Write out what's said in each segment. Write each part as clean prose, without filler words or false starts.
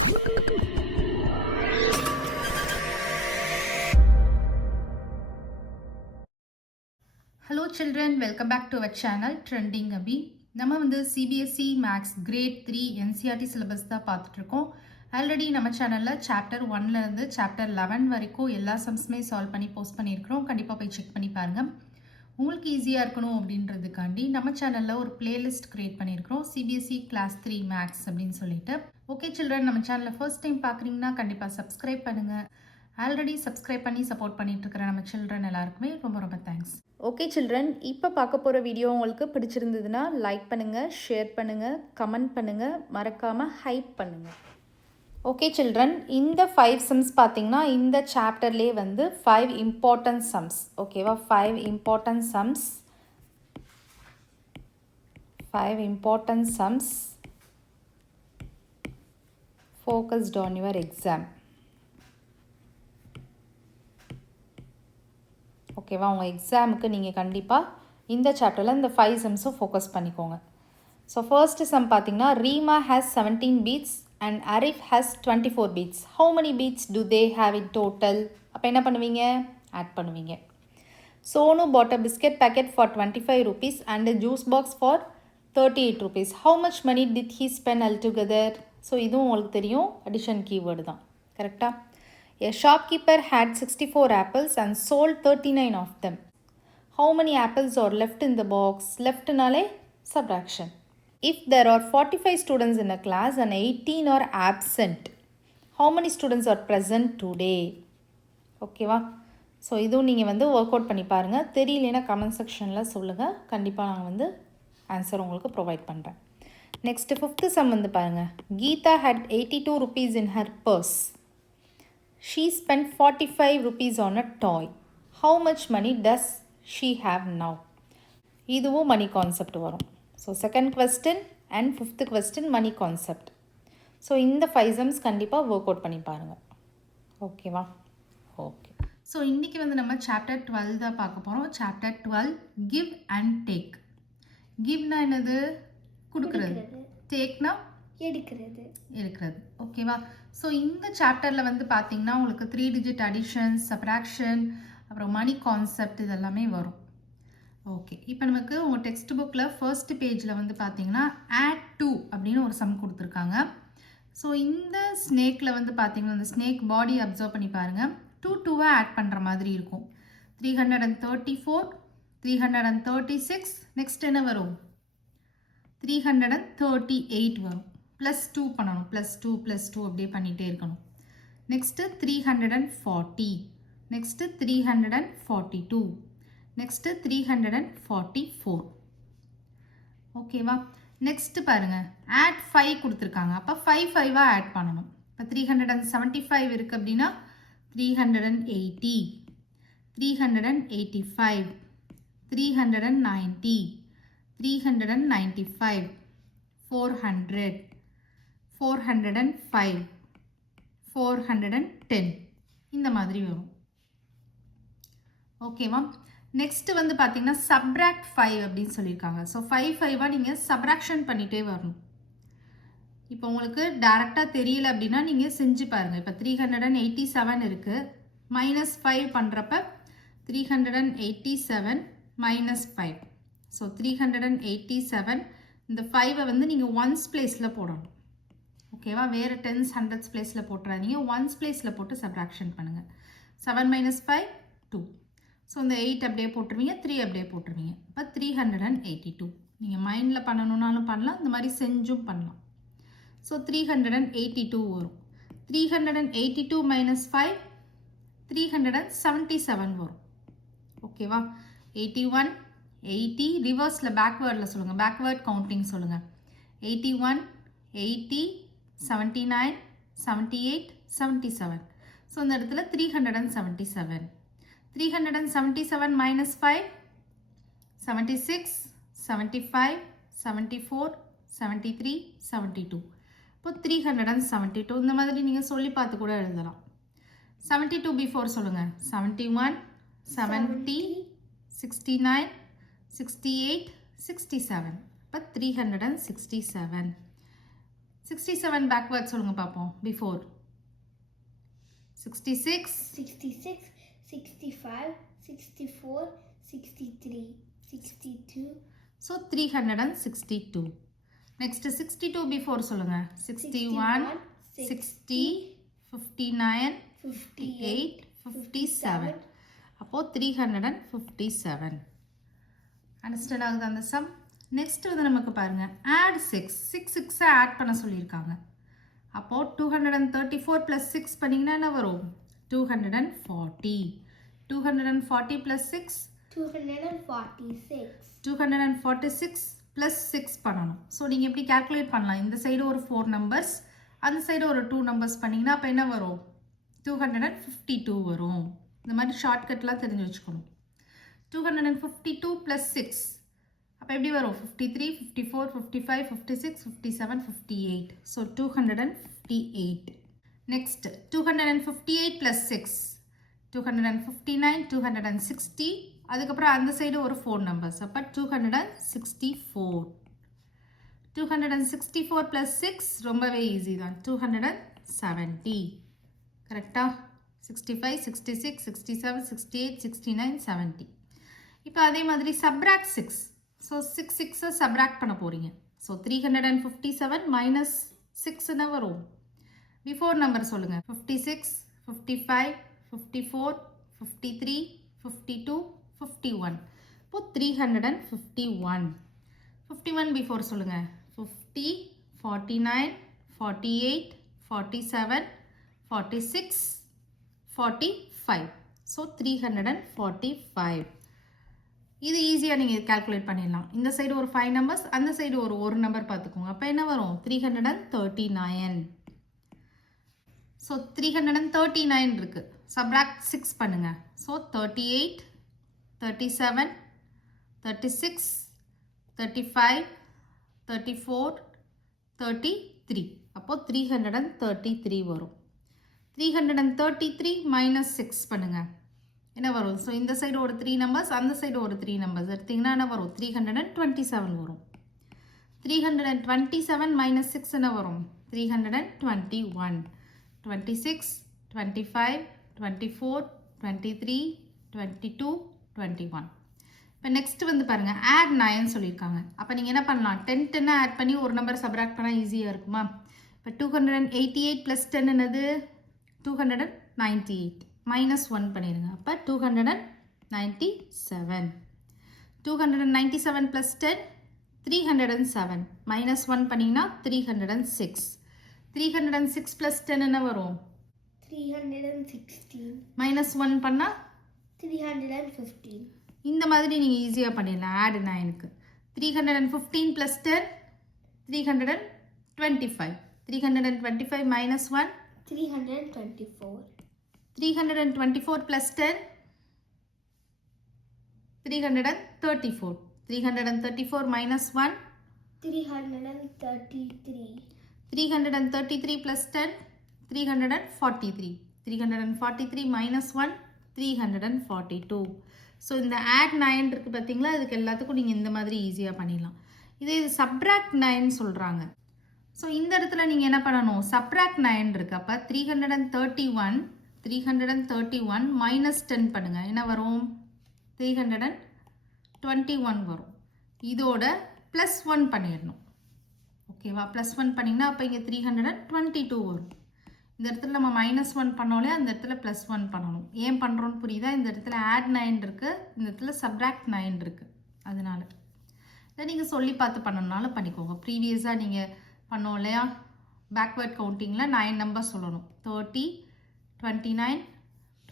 Hello children, welcome back to our channel Trending Abhi. நம்ம வந்து CBSE Maths Grade 3 NCERT syllabus தான் பார்த்துட்டு இருக்கோம். ஆல்ரெடி நம்ம சேனல்ல சாப்டர் 1ல இருந்து சாப்டர் 11 வரைக்கும் எல்லா சம்ஸுமே சால்வ் பண்ணி போஸ்ட் பண்ணியிருக்கிறோம். கண்டிப்பாக போய் செக் பண்ணி பாருங்க. உங்களுக்கு ஈஸியாக இருக்கணும் அப்படின்றதுக்காண்டி நம்ம சேனலில் ஒரு பிளேலிஸ்ட் கிரியேட் பண்ணியிருக்கிறோம். CBSE Class 3 Maths அப்படின்னு சொல்லிட்டு. ஓகே சில்ட்ரன், நம்ம சேனலை ஃபர்ஸ்ட் டைம் பார்க்குறீங்கன்னா கண்டிப்பாக சப்ஸ்கிரைப் பண்ணுங்கள். ஆல்ரெடி சப்ஸ்கிரைப் பண்ணி சப்போர்ட் பண்ணிட்டு இருக்கிற நம்ம சில்ட்ரன் எல்லாருக்குமே ரொம்ப ரொம்ப தேங்க்ஸ். ஓகே சில்ட்ரன், இப்போ பார்க்க போகிற வீடியோ உங்களுக்கு பிடிச்சிருந்ததுன்னா லைக் பண்ணுங்கள், ஷேர் பண்ணுங்கள், கமெண்ட் பண்ணுங்கள், மறக்காமல் ஹைப் பண்ணுங்கள். ஓகே சில்ட்ரன், இந்த 5 சம்ஸ் பார்த்தீங்கன்னா இந்த சாப்டர்லேயே வந்து 5 இம்பார்ட்டன்ட் சம்ஸ். ஓகேவா, 5 important sums, 5 important sums focused on your exam. ஓகேவா, உங்கள் எக்ஸாமுக்கு நீங்கள் கண்டிப்பாக இந்த சாப்டரில் இந்த 5 சம்ஸும் ஃபோக்கஸ் பண்ணிக்கோங்க. ஸோ ஃபர்ஸ்ட் சம் பார்த்தீங்கன்னா, Reema has 17 beats and Arif has 24 beats. How many beats do they have in total? அப்போ என்ன பண்ணுவீங்க? ஆட் பண்ணுவீங்க. Sonu bought a biscuit packet for 25 rupees and a juice box for 38 rupees. How much money did he spend altogether? So இதுவும் உங்களுக்கு தெரியும், addition keyword தான். கரெக்டாக? A shopkeeper had 64 apples and sold 39 of them. How many apples are left in the box? Left nale subtraction. If there are 45 students in a class and 18 are absent, how many students are present today? ஓகேவா, so இதுவும் நீங்கள் வந்து work out பண்ணி பாருங்கள். தெரியலனா comment செக்ஷனில் சொல்லுங்கள், கண்டிப்பாக நான் வந்து ஆன்சர் உங்களுக்கு ப்ரொவைட் பண்ணுறேன். நெக்ஸ்ட் 5th சம் வந்து பாருங்கள். Geetha had 82 rupees in her purse. She spent 45 rupees on a toy. How much money does she have now? இதுவும் மணி கான்செப்ட் வரும். So second question and 5th question money concept. So இந்த 5 sums கண்டிப்பாக work out பண்ணி பாருங்கள். ஓகேவா? Okay. So இன்றைக்கி வந்து நம்ம சாப்டர் 12 தான் பார்க்க போகிறோம். Chapter 12 give and take. கிவ்னா என்னது? கொடுக்குறது. டேக்னா இருக்கிறது. ஓகேவா? ஸோ இந்த சாப்டரில் வந்து பார்த்தீங்கன்னா உங்களுக்கு 3 digit அடிஷன், சப்ராக்ஷன், அப்புறம் மணி கான்செப்ட் இதெல்லாமே வரும். ஓகே, இப்போ நமக்கு உங்கள் டெக்ஸ்ட் புக்கில் ஃபர்ஸ்ட் பேஜில் வந்து பார்த்தீங்கன்னா ஆட் 2 அப்படின்னு ஒரு சம் கொடுத்துருக்காங்க. ஸோ இந்த ஸ்னேக்கில் வந்து பார்த்தீங்கன்னா இந்த ஸ்னேக் பாடி அப்சர்வ் பண்ணி பாருங்கள். 2 ஆட் பண்ணுற மாதிரி இருக்கும். 334, 336, நெக்ஸ்ட் என்ன வரும்? 338 வரும். +2 பண்ணணும். +2 அப்படியே பண்ணிகிட்டே இருக்கணும். Next 340, next 342, next 344. ஓகேவா? நெக்ஸ்ட்டு பாருங்கள், ஆட் 5 கொடுத்துருக்காங்க. அப்போ 5 ஆட் பண்ணணும். இப்போ 375 இருக்குது அப்படின்னா 380, 385, 390, 395, 400, 405, 410 இந்த மாதிரி வரும். ஓகேவா? நெக்ஸ்ட் வந்து பார்த்தீங்கன்னா சப்ராக்ட் 5 அப்படின்னு சொல்லியிருக்காங்க. ஸோ 5 நீங்கள் சப்ராக்ஷன் பண்ணிகிட்டே வரணும். இப்போ உங்களுக்கு டேரெக்டாக தெரியல அப்படின்னா நீங்கள் செஞ்சு பாருங்கள். இப்போ 387 இருக்குது, -5 பண்ணுறப்ப 387 -5. ஸோ 387, இந்த 5 வந்து நீங்கள் ஒன்ஸ் பிளேஸில் போடணும். ஓகேவா? வேறு 10s 100s பிளேஸில் போட்டுறாதீங்க, ஒன்ஸ் பிளேஸில் போட்டு சப்ராக்ஷன் பண்ணுங்கள். 7 - 5 2. ஸோ இந்த 8 அப்படியே போட்டுருவீங்க, 3 அப்படியே போட்டுருவீங்க. இப்போ 382. நீங்கள் மைண்டில் பண்ணணுன்னாலும் பண்ணலாம், இந்த மாதிரி செஞ்சும் பண்ணலாம். ஸோ 382 வரும். 382 - 5 377 வரும். ஓகேவா? 81, 80, ரிவர்ஸில் பேக்வேர்டில் சொல்லுங்கள், பேக்வேர்ட் கவுண்டிங் சொல்லுங்கள். 81, 80, 79, 78, 77. ஸோ இந்த இடத்துல 377. 377 - 5 76, 75, 74, 73, 72. இப்போ 372. இந்த மாதிரி நீங்கள் சொல்லி பார்த்து கூட எழுதலாம். 72 பிஃபோர் சொல்லுங்கள். 71, 70, 69, 68, 67. இப்போ 367. 67 பேக்வேர்ட் சொல்லுங்க பார்ப்போம். பிஃபோர் 66, 65, 64, 63, 62. So 362. Next 62 before சொல்லுங்க. 61, 60, 59, 58, 57. அப்போ 357. அண்டர்ஸ்டாண்ட் ஆகுது அந்த சம். நெக்ஸ்ட் வந்து நமக்கு பாருங்க add 6 ஆட் பண்ண சொல்லியிருக்காங்க. அப்போ 234 plus 6 பண்ணிங்கன்னா என்ன வரும்? 240. 240 plus 6 246. 246 plus 6 பண்ணணும். ஸோ நீங்கள் எப்படி கால்குலேட் பண்ணலாம்? இந்த சைடு ஒரு 4 நம்பர்ஸ், அந்த சைடு ஒரு 2 நம்பர்ஸ் பண்ணிங்கன்னா அப்போ என்ன வரும்? 252 வரும். இந்த மாதிரி ஷார்ட்கட்லாம் தெரிஞ்சு வச்சுக்கணும். 252 plus 6 அப்போ எப்படி வரும்? 53, 54, 55, 56, 57, 58. ஸோ 258. Next 258 plus 6 259, 260. அதுக்கப்புறம் அந்த சைடு ஒரு 4 நம்பர்ஸ். அப்போ 264. 264 plus 6 ரொம்பவே ஈஸி தான். 270. கரெக்டா? 65, 66, 67, 68, 69, 70. இப்போ அதே மாதிரி சப்ராக்ட் 6. ஸோ 6 சப்ராக்ட் பண்ண போகிறீங்க. ஸோ 357 minus 6 என்ன வரும்? பிஃபோர் நம்பர் சொல்லுங்கள். 56, 55, 54, 53, 52, 51. இப்போ 351. 51 பிஃபோர் சொல்லுங்கள். 50, 49, 48, 47, 46, 45. ஸோ 345. இது ஈஸியாக நீங்கள் கால்குலேட் பண்ணிடலாம். இந்த சைடு ஒரு 5 நம்பர்ஸ், அந்த சைடு ஒரு நம்பர் பார்த்துக்கோங்க. அப்போ என்ன வரும்? 339. ஸோ 339 இருக்குது. சப்ராக்ட் 6 பண்ணுங்கள். ஸோ 38, 37, 36, 35, 34, 33. அப்போது 333 வரும். 333 minus 6 பண்ணுங்கள். என்ன வரும்? ஸோ இந்த சைடு ஒரு 3 நம்பர்ஸ், அந்த சைடு ஒரு 3 நம்பர்ஸ் எடுத்திங்கன்னா என்ன வரும்? 327 வரும். 327 minus 6 என்ன வரும்? 321. 26, 25, 24, 23, 22, 21. இப்போ நெக்ஸ்ட் வந்து பாருங்கள் ஆட் 9 சொல்லியிருக்காங்க. அப்போ நீங்கள் என்ன பண்ணலாம்? 10 ஆட் பண்ணி ஒரு நம்பர் சப்ராக்ட் பண்ணால் ஈஸியாக இருக்குமா? இப்போ 288 ப்ளஸ் 10 என்னது? 298. மைனஸ் 1 பண்ணிடுங்க. அப்போ 297. 297 ப்ளஸ் 10 307. மைனஸ் 1 பண்ணிங்கன்னா 306. 306 ப்ளஸ் 10 என்ன வரும்? 316. மைனஸ் 1 பண்ணால் 315. இந்த மாதிரி நீங்கள் ஈஸியாக பண்ணிடலாம். ஆட் 9க்கு 315 plus 10 325. 325 minus 1 324. 324 plus 10 334. 334 minus 1 333. 333 plus 10 343. 343 minus 1 342. So இந்த ஆட் 9 இருக்குது பார்த்தீங்களா? இதுக்கு எல்லாத்துக்கும் நீங்கள் இந்த மாதிரி ஈஸியாக பண்ணிடலாம். இது சப்ராக்ட் 9 சொல்கிறாங்க. ஸோ இந்த இடத்துல நீங்கள் என்ன பண்ணணும்? சப்ராக்ட் 9 இருக்குது. அப்போ 331 மைனஸ் 10 பண்ணுங்கள். என்ன வரும்? 321 வரும். இதோட ப்ளஸ் 1 பண்ணிடணும். ஓகேவா? ப்ளஸ் 1 பண்ணிங்கன்னா அப்போ இங்கே 322 வரும். இந்த இடத்துல நம்ம மைனஸ் 1 பண்ணோலே அந்த இடத்துல ப்ளஸ் 1 பண்ணணும். ஏன் பண்ணுறோன்னு புரியுதா? இந்த இடத்துல ஆட் 9 இருக்குது, இந்த இடத்துல சப்ராக்ட் 9 இருக்குது. அதனால இதை நீங்கள் சொல்லி பார்த்து பண்ணணுனாலும் பண்ணிக்கோங்க. ப்ரீவியஸாக நீங்கள் பண்ணோம் இல்லையா? பேக்வேர்ட் கவுண்டிங்கில் 9 நம்பர் சொல்லணும். 30, 29,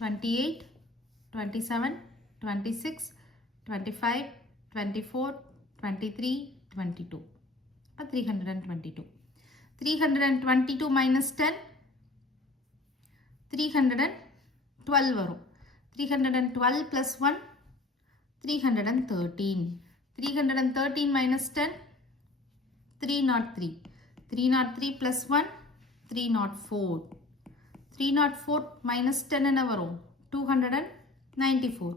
28, 27, 26, 25, 24, 23, 22. அப்போ 322. 322 மைனஸ் 10 312 வரும். 312 ப்ளஸ் 1 313. 313 மைனஸ் 10 303. 303 ப்ளஸ் 1 304. 304 மைனஸ் 10 என்ன வரும்? 294.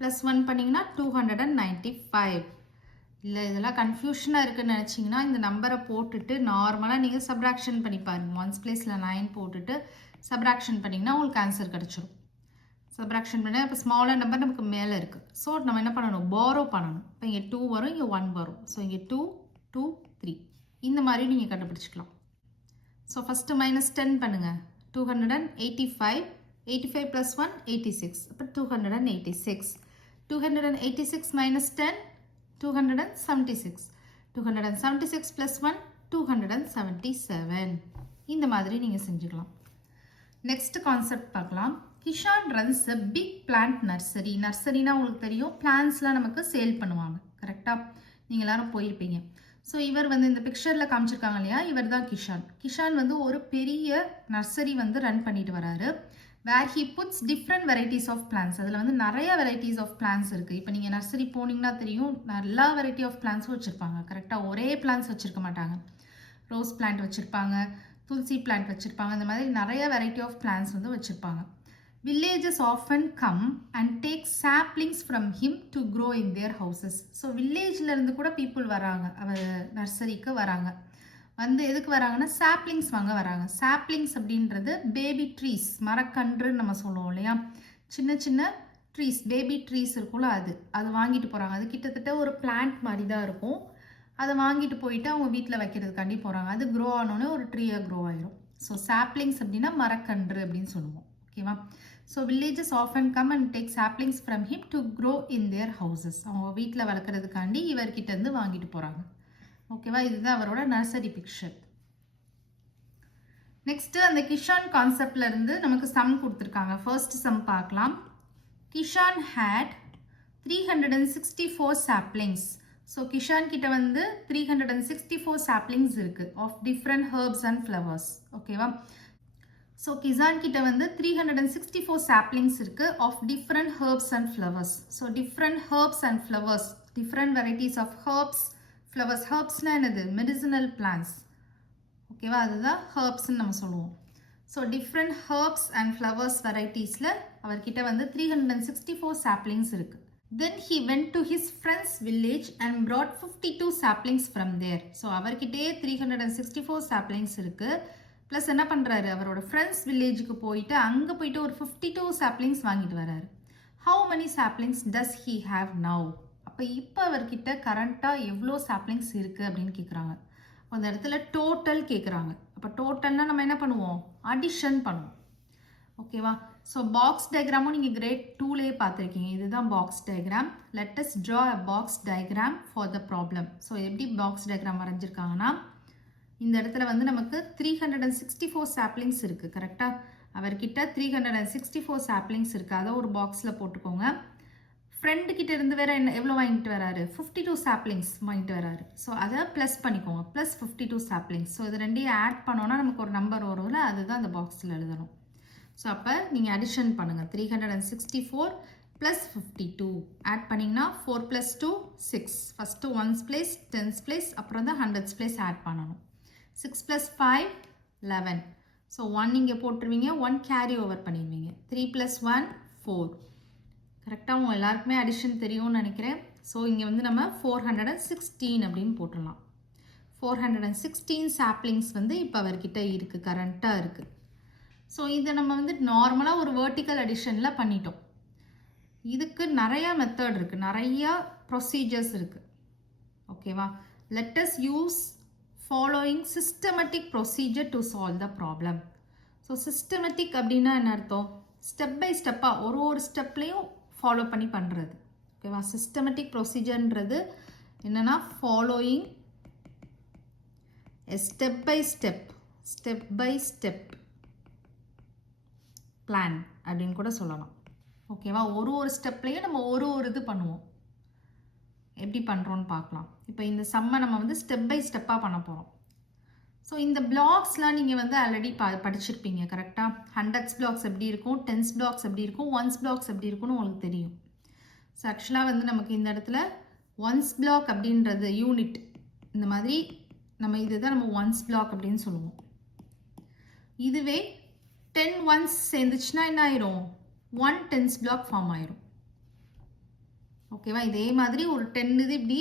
ப்ளஸ் 1 பண்ணிங்கன்னா 295. இல்லை இதெல்லாம் கன்ஃபியூஷனாக இருக்குன்னு நினச்சிங்கன்னா இந்த நம்பரை போட்டுட்டு நார்மலாக நீங்கள் சப்ராக்ஷன் பண்ணி பாருங்கள். ஒன்ஸ் பிளேஸில் 9 போட்டுட்டு சப்ராக்ஷன் பண்ணிங்கன்னா உங்களுக்கு ஆன்சர் கிடச்சிரும். சப்ராக்ஷன் பண்ணால் இப்போ ஸ்மாலர் நம்பர் நமக்கு மேலே இருக்குது. ஸோ நம்ம என்ன பண்ணணும், பாரோ பண்ணணும். இப்போ இங்கே 2 வரும், இங்கே 1 வரும். ஸோ இங்கே 2 2 3 இந்த மாதிரி நீங்கள் கண்டுபிடிச்சிக்கலாம். ஸோ ஃபஸ்ட்டு -10 பண்ணுங்கள். 285 85 + 1 86. அப்போ 286. 286 - 10 276. 276 + 1 277. இந்த மாதிரி நீங்கள் செஞ்சுக்கலாம். நெக்ஸ்ட் கான்செப்ட் பார்க்கலாம். Kishan runs a big plant nursery. நர்சரினா உங்களுக்கு தெரியும், பிளான்ஸ்லாம் நமக்கு சேல் பண்ணுவாங்க. கரெக்டாக நீங்கள் எல்லாரும் போயிருப்பீங்க. ஸோ இவர் இந்த பிக்சரில் காமிச்சிருக்காங்க இல்லையா, இவர் தான் கிஷான். கிஷான் ஒரு பெரிய நர்சரி ரன் பண்ணிட்டு வராரு. Where he puts different varieties of plants. அதில் நிறைய வெரைட்டிஸ் ஆஃப் பிளான்ஸ் இருக்குது. இப்போ நீங்கள் நர்சரி போனீங்கன்னா தெரியும், எல்லா வெரைட்டி ஆஃப் பிளான்ஸும் வச்சுருப்பாங்க. கரெக்டாக ஒரே பிளான்ஸ் வச்சுருக்க மாட்டாங்க. ரோஸ் பிளான்ட் வச்சுருப்பாங்க, துளசி பிளான்ட் வச்சுருப்பாங்க. இந்த மாதிரி நிறைய வெரைட்டி ஆஃப் பிளான்ஸ் வச்சுருப்பாங்க. Villagers often come and take saplings from him to grow in their houses. So வில்லேஜ்லேருந்து கூட பீப்புள் வராங்க, அவர் நர்சரிக்கு வராங்க. எதுக்கு வராங்கன்னா சாப்ளிங்ஸ் வாங்க வராங்க. சாப்ளிங்ஸ் அப்படின்றது பேபி ட்ரீஸ், மரக்கன்றுன்னு நம்ம சொல்லுவோம் இல்லையா, சின்ன சின்ன ட்ரீஸ், பேபி ட்ரீஸ் இருக்கும்ல, அது வாங்கிட்டு போகிறாங்க. அது கிட்டத்தட்ட ஒரு பிளான்ட் மாதிரி தான் இருக்கும். அதை வாங்கிட்டு போயிட்டு அவங்க வீட்டில் வைக்கிறதுக்காண்டி போகிறாங்க. அது க்ரோ ஆனோடனே ஒரு ட்ரீயாக க்ரோ ஆயிரும். ஸோ சாப்ளிங்ஸ் அப்படின்னா மரக்கன்று அப்படின்னு சொல்லுவோம். ஓகேவா? So villages often come and take saplings from him to grow in their houses. அவங்க வீட்டில் வளர்க்குறதுக்காண்டி இவர்கிட்டேருந்து வாங்கிட்டு போகிறாங்க. ஓகேவா? இதுதான் அவரோட நர்சரி பிக்சர். நெக்ஸ்ட்டு அந்த கிஷான் கான்செப்ட்லேருந்து நமக்கு சம் கொடுத்துருக்காங்க. ஃபர்ஸ்ட் சம் பார்க்கலாம். Kishan had 364 saplings. So Kishan கிட்ட 364 saplings இருக்குது of different herbs and flowers. ஓகேவா? ஸோ கிஷான் கிட்ட 364 saplings இருக்குது of different herbs and flowers. So different herbs and flowers, different varieties of herbs, flowers. ஹர்ப்ஸ்னால் என்னது? Medicinal plants. ஓகேவா? அதுதான் ஹர்ப்ஸ்ன்னு நம்ம சொல்லுவோம். So different herbs and flowers வெரைட்டிஸில் அவர்கிட்ட 364 saplings இருக்குது. Then he went to his friend's village and brought 52 saplings from there. So அவர்கிட்டே 364 saplings இருக்குது. ப்ளஸ் என்ன பண்ணுறாரு, அவரோட ஃப்ரெண்ட்ஸ் வில்லேஜுக்கு போயிட்டு அங்கே போயிட்டு ஒரு 52 saplings வாங்கிட்டு வராரு. How many saplings does he have now? இப்போ அவர்கிட்ட கரண்ட்டாக எவ்வளோ saplings இருக்குது அப்படின்னு கேட்குறாங்க. அந்த இடத்துல டோட்டல் கேட்குறாங்க. அப்போ டோட்டல்னால் நம்ம என்ன பண்ணுவோம், அடிஷன் பண்ணுவோம். ஓகேவா? ஸோ பாக்ஸ் டயக்ராமும் நீங்கள் கிரேட் 2லேயே பார்த்துருக்கீங்க. இதுதான் box diagram. Let us draw a box diagram for the problem. So எப்படி பாக்ஸ் டயக்ராம் வரைஞ்சிருக்காங்கன்னா, இந்த இடத்துல நமக்கு 364 saplings இருக்குது. கரெக்டாக? அவர்கிட்ட 364 saplings இருக்குது. அதை ஒரு பாக்ஸில் போட்டுக்கோங்க. ஃப்ரெண்டு கிட்ட இருந்து வேற எவ்வளோ வாங்கிட்டு வராரு, 52 saplings வாங்கிட்டு வராரு. ஸோ அதை ப்ளஸ் பண்ணிக்கோங்க, ப்ளஸ் 52 saplings. ஸோ இது ரெண்டையும் ஆட் பண்ணோன்னா நமக்கு ஒரு நம்பர் வரும்ல, அதுதான் அந்த பாக்ஸில் எழுதணும். ஸோ அப்போ நீங்கள் அடிஷன் பண்ணுங்கள். 364 + 52 ஆட் பண்ணிங்கன்னா 4 + 2 6. First 1s place, 10s place, அப்புறம் தான் 100s place ஆட் பண்ணணும். 6 + 5 11. ஸோ 1 இங்கே போட்டுருவீங்க, 1 கேரி ஓவர் பண்ணிடுவீங்க. 3 + 1 4. கரெக்டாக உங்கள் எல்லாருக்குமே அடிஷன் தெரியும்னு நினைக்கிறேன். ஸோ இங்கே நம்ம 416 அப்படின்னு போட்டுடலாம். 416 saplings இப்போ அவர்கிட்ட இருக்குது, கரண்ட்டாக இருக்குது. ஸோ இதை நம்ம நார்மலாக ஒரு வெர்டிக்கல் அடிஷனில் பண்ணிட்டோம். இதுக்கு நிறையா மெத்தட் இருக்குது, நிறையா ப்ரொசீஜர்ஸ் இருக்குது. ஓகேவா? Let us use following systematic procedure to solve the problem. So systematic அப்படின்னா என்ன அர்த்தம்? ஸ்டெப் பை ஸ்டெப்பாக ஒரு ஸ்டெப்லேயும் ஃபாலோ பண்ணி பண்ணுறது. ஓகேவா? சிஸ்டமேட்டிக் ப்ரொசீஜர்ன்றது என்னென்னா following step by step plan அப்படின்னு கூட சொல்லலாம். ஓகேவா? ஒரு ஸ்டெப்லேயும் நம்ம ஒரு இது பண்ணுவோம். எப்படி பண்ணுறோன்னு பார்க்கலாம். இப்போ இந்த சம்மை நம்ம ஸ்டெப் பை ஸ்டெப்பாக பண்ண போகிறோம். ஸோ இந்த பிளாக்ஸ்லாம் நீங்கள் ஆல்ரெடி படிச்சிருப்பீங்க. கரெக்டாக? 100s blocks எப்படி இருக்கும், 10s blocks எப்படி இருக்கும், 1s blocks எப்படி இருக்கும்னு உங்களுக்கு தெரியும். ஸோ ஆக்சுவலாக நமக்கு இந்த இடத்துல 1s block அப்படின்றது யூனிட். இந்த மாதிரி இதுதான் நம்ம 1s block அப்படின்னு சொல்லுவோம். இதுவே 10 1s சேர்ந்துச்சுன்னா என்ன ஆயிரும், 1 10s block ஃபார்ம் ஆயிரும். ஓகேவா? இதே மாதிரி ஒரு 10 இது இப்படி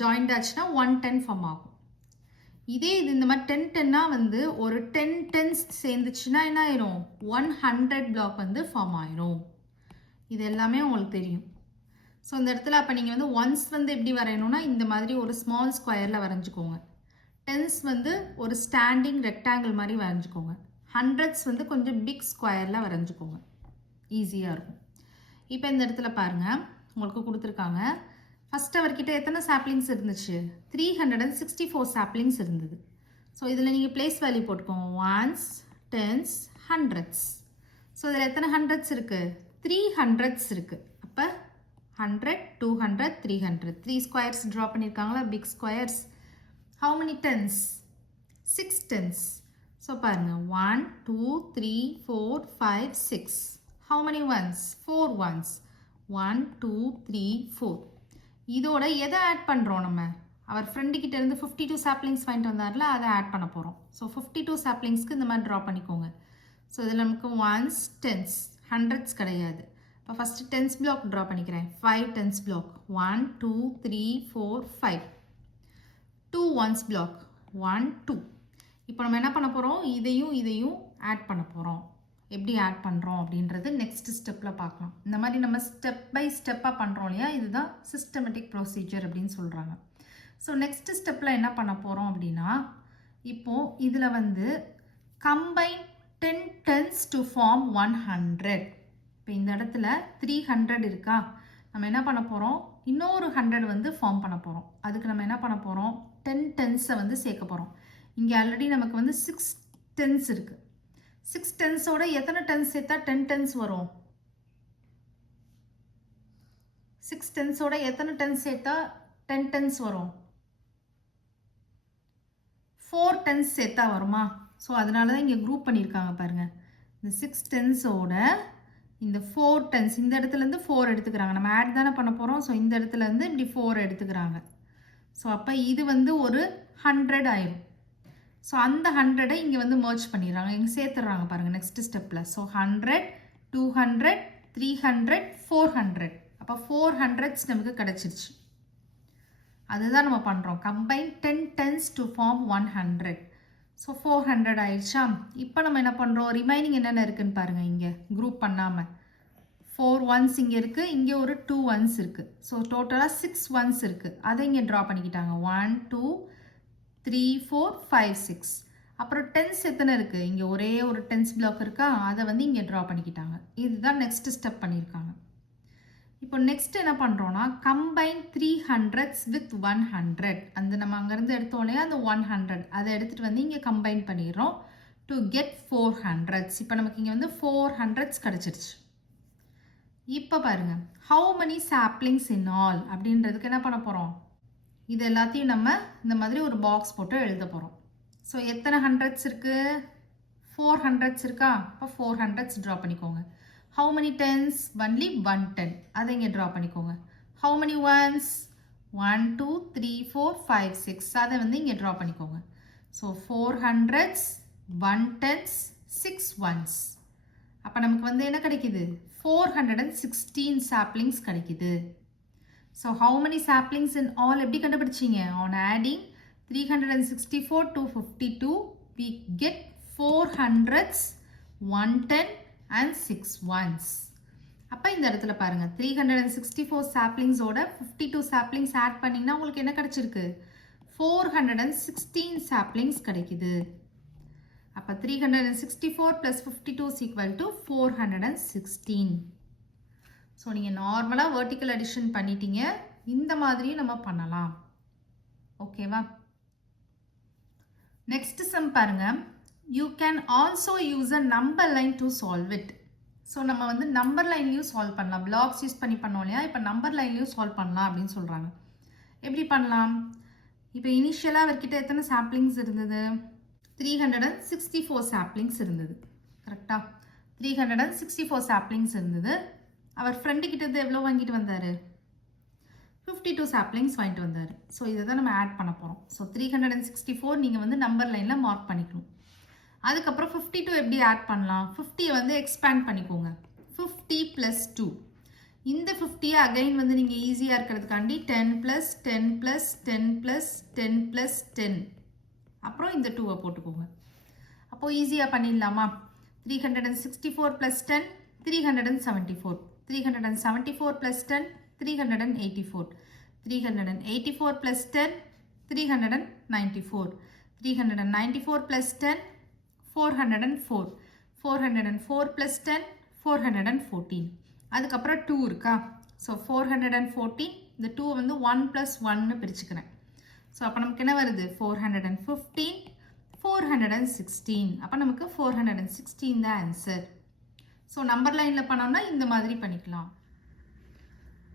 ஜாயிண்ட் ஆச்சுன்னா 110 ஃபார்ம் ஆகும். இதே இது இந்த மாதிரி 10-10 வந்து ஒரு 10 டென்ஸ் சேர்ந்துச்சுன்னா என்ன ஆயிரும், 100 பிளாக் வந்து ஃபார்ம் ஆயிரும். இது எல்லாமே உங்களுக்கு தெரியும். ஸோ இந்த இடத்துல அப்போ நீங்கள் வந்து ஒன்ஸ் வந்து எப்படி வரையணும்னா இந்த மாதிரி ஒரு ஸ்மால் ஸ்கொயரில் வரைஞ்சிக்கோங்க. டென்ஸ் வந்து ஒரு ஸ்டாண்டிங் ரெக்டாங்கிள் மாதிரி வரைஞ்சிக்கோங்க. ஹண்ட்ரட்ஸ் வந்து கொஞ்சம் பிக் ஸ்கொயரில் வரைஞ்சிக்கோங்க, ஈஸியாக இருக்கும். இப்போ இந்த இடத்துல பாருங்கள், உங்களுக்கு கொடுத்துருக்காங்க. ஃபஸ்ட் அவர்கிட்ட எத்தனை சாப்ளிங்ஸ் இருந்துச்சு, 364 சாப்ளிங்ஸ் இருந்தது. ஸோ இதில் நீங்கள் பிளேஸ் வேல்யூ போட்டுக்கோங்க, ஒன்ஸ், டென்ஸ், ஹண்ட்ரட்ஸ். ஸோ இதில் எத்தனை ஹண்ட்ரட்ஸ் இருக்குது, 300s இருக்குது. அப்போ 100, 200, 300, 3 ஸ்கொயர்ஸ் ட்ரா பண்ணியிருக்காங்களா, big squares. How many tens, 6 tens. So பாருங்கள், 1, 2, 3, 4, 5, 6. How many ones, 4 ones, 1, 2, 3, 4. இதோட எதை ஆட் பண்ணுறோம் நம்ம, அவர் ஃப்ரெண்டுக்கிட்ட இருந்து 52 சாப்ளிங்ஸ் வாங்கிட்டு வந்தார்ல, அதை ஆட் பண்ண போகிறோம். ஸோ 52 சாப்ளிங்ஸ்க்கு இந்த மாதிரி ட்ரா பண்ணிக்கோங்க. ஸோ இதில் நமக்கு ஒன்ஸ், டென்ஸ், ஹண்ட்ரட்ஸ் கிடையாது. இப்போ ஃபஸ்ட்டு டென்ஸ் பிளாக் ட்ரா பண்ணிக்கிறேன். 5 டென்ஸ் பிளாக், 1, 2, 3, 4, 5. 2 once black, 1, 2. இப்போ நம்ம என்ன பண்ண போகிறோம், இதையும் ஆட் பண்ண போகிறோம். எப்படி ஆட் பண்ணுறோம் அப்படின்றது நெக்ஸ்ட் ஸ்டெப்பில் பார்க்கலாம். இந்த மாதிரி நம்ம ஸ்டெப் பை ஸ்டெப்பாக பண்ணுறோம் இல்லையா, இதுதான் சிஸ்டமேட்டிக் ப்ரொசீஜர் அப்படின்னு சொல்கிறாங்க. ஸோ நெக்ஸ்ட் ஸ்டெப்பில் என்ன பண்ண போகிறோம் அப்படின்னா, இப்போது இதில் வந்து கம்பைன் 10 டென்ஸ் டு ஃபார்ம் 100. இப்போ இந்த இடத்துல 300 இருக்கா, நம்ம என்ன பண்ண போகிறோம், இன்னொரு 100 வந்து ஃபார்ம் பண்ண போகிறோம். அதுக்கு நம்ம என்ன பண்ண போகிறோம், 10 டென்ஸை வந்து சேர்க்க போகிறோம். இங்கே ஆல்ரெடி நமக்கு வந்து 6 டென்ஸ் இருக்குது. 6 டென்ஸோட எத்தனை டென்ஸ் சேர்த்தா 10 டென்ஸ் வரும், 6 டென்ஸோட எத்தனை டென்ஸ் சேர்த்தா 10 டென்ஸ் வரும், 4 டென்ஸ் சேர்த்தா வருமா. ஸோ அதனால தான் இங்கே குரூப் பண்ணியிருக்காங்க பாருங்கள். இந்த 6 டென்ஸோட இந்த 4 டென்ஸ், இந்த இடத்துலேருந்து 4 எடுத்துக்கிறாங்க. நம்ம ஆட் தானே பண்ண போகிறோம். ஸோ இந்த இடத்துலேருந்து இப்படி 4 எடுத்துக்கிறாங்க. ஸோ அப்போ இது வந்து ஒரு 100 ஆயிரும். ஸோ அந்த 100ஐ இங்கே வந்து மர்ஜ் பண்ணிடுறாங்க, இங்கே சேர்த்துடுறாங்க பாருங்கள் நெக்ஸ்ட் ஸ்டெப்பில். ஸோ 100, 200, 300, 400. அப்போ 400s நமக்கு கிடச்சிருச்சு. அதுதான் நம்ம பண்ணுறோம், combine 10 tens to form 100. So 400 ஆயிடுச்சா. இப்போ நம்ம என்ன பண்ணுறோம், ரிமைனிங் என்னென்ன இருக்குதுன்னு பாருங்கள். இங்கே குரூப் பண்ணாமல் 4 ஒன்ஸ் இங்கே இருக்குது, இங்கே ஒரு 2 ஒன்ஸ் இருக்குது. ஸோ டோட்டலாக 6 ஒன்ஸ் இருக்குது. அதை இங்கே ட்ரா பண்ணிக்கிட்டாங்க, 1, 2, 3, 4, 5, 6. அப்புறம் டென்ஸ் எத்தனை இருக்குது, இங்கே ஒரே ஒரு டென்ஸ் பிளாக் இருக்கா, அதை வந்து இங்கே ட்ரா பண்ணிக்கிட்டாங்க. இதுதான் நெக்ஸ்ட் ஸ்டெப் பண்ணியிருக்காங்க. இப்போ நெக்ஸ்ட் என்ன பண்ணுறோன்னா, கம்பைன் 300s வித் 100. அந்த நம்ம அங்கேருந்து எடுத்தோம் இல்லையா, அந்த 100 அதை எடுத்துகிட்டு வந்து இங்கே கம்பைன் பண்ணிடுறோம் டு கெட் 400s. இப்போ நமக்கு இங்கே வந்து 400s கிடச்சிருச்சு. இப்போ பாருங்கள், how many saplings in all அப்படின்றதுக்கு என்ன பண்ண போகிறோம், இது எல்லாத்தையும் நம்ம இந்த மாதிரி ஒரு பாக்ஸ் போட்டு எழுத போகிறோம். ஸோ எத்தனை ஹண்ட்ரட்ஸ் இருக்குது, 400s இருக்கா. இப்போ 400s ட்ரா பண்ணிக்கோங்க. ஹவு மெனி டென்ஸ், ஒன்லி 110, அதை இங்கே ட்ரா பண்ணிக்கோங்க. ஹவு மெனி ஒன்ஸ், 1, 2, 3, 4, 5, 6, அதை வந்து இங்கே ட்ரா பண்ணிக்கோங்க. So 400s, 110s, 6 once. அப்போ நமக்கு வந்து என்ன கிடைக்குது, 416 saplings கிடைக்குது. So how many saplings in all எப்படி கண்டுபிடிச்சிங்க, on adding 364 to 52 we get 400s, 110 and 6 ones. அப்போ இந்த இடத்துல பாருங்க, 364 saplings ஓட 52 saplings ஆட் பண்ணிங்கன்னா உங்களுக்கு என்ன கிடைச்சிருக்கு, 416 saplings கிடைக்குது. அப்போ 364 plus 52 is equal to 416. So நீங்கள் நார்மலாக வெர்டிக்கல் அடிஷன் பண்ணிட்டீங்க, இந்த மாதிரியும் நம்ம பண்ணலாம். ஓகேவா. நெக்ஸ்ட் சம் பாருங்க, you can also use a number line to solve it. So நம்ம வந்து நம்பர் லைன்லையும் சால்வ் பண்ணலாம், பிளாக்ஸ் யூஸ் பண்ணி பண்ணோம் இல்லையா, இப்போ நம்பர் லைன்லையும் சால்வ் பண்ணலாம் அப்படின்னு சொல்கிறாங்க. எப்படி பண்ணலாம், இப்போ இனிஷியலாக அவர்கிட்ட எத்தனை சாப்ளிங்ஸ் இருந்தது, 364 saplings இருந்தது. கரெக்டாக 364 saplings இருந்தது. அவர் ஃப்ரெண்டுக்கிட்டது எவ்வளோ வாங்கிட்டு வந்தார், 52 saplings வாங்கிட்டு வந்தார். ஸோ இதை தான் நம்ம ஆட் பண்ண போகிறோம். ஸோ 364 நீங்கள் வந்து நம்பர் லைனில் மார்க் பண்ணிக்கணும். அதுக்கப்புறம் 52 எப்படி ஆட் பண்ணலாம், 50 வந்து எக்ஸ்பேண்ட் பண்ணிக்கோங்க. 50 + 2, இந்த 50 அகைன் வந்து நீங்கள் ஈஸியாக இருக்கிறதுக்காண்டி 10 + 10 + 10 + 10 + 10 அப்புறம் இந்த 2 போட்டுக்கோங்க. அப்போது ஈஸியாக பண்ணிடலாமா? 364 + 10 374, 374 + 10 384, 384 + 10 394, 394 + 10 404, 404 + 10 414. அதுக்கப்புறம் 2 இருக்கா? ஸோ 414, இந்த 2 வந்து 1 + 1ன்னு பிரிச்சுக்கிறேன். ஸோ அப்போ நமக்கு என்ன வருது? 415, 416. அப்போ நமக்கு 416 தான் ஆன்சர். ஸோ நம்பர் லைனில் பண்ணோம்னா இந்த மாதிரி பண்ணிக்கலாம்.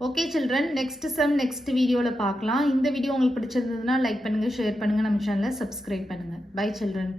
Okay children, next sum next வீடியோவில் பார்க்கலாம். இந்த வீடியோ உங்களுக்கு பிடிச்சிருந்ததுன்னா லைக் பண்ணுங்கள், ஷேர் பண்ணுங்கள், நம்ம சேனலை சப்ஸ்கிரைப் பண்ணுங்கள். Bye children.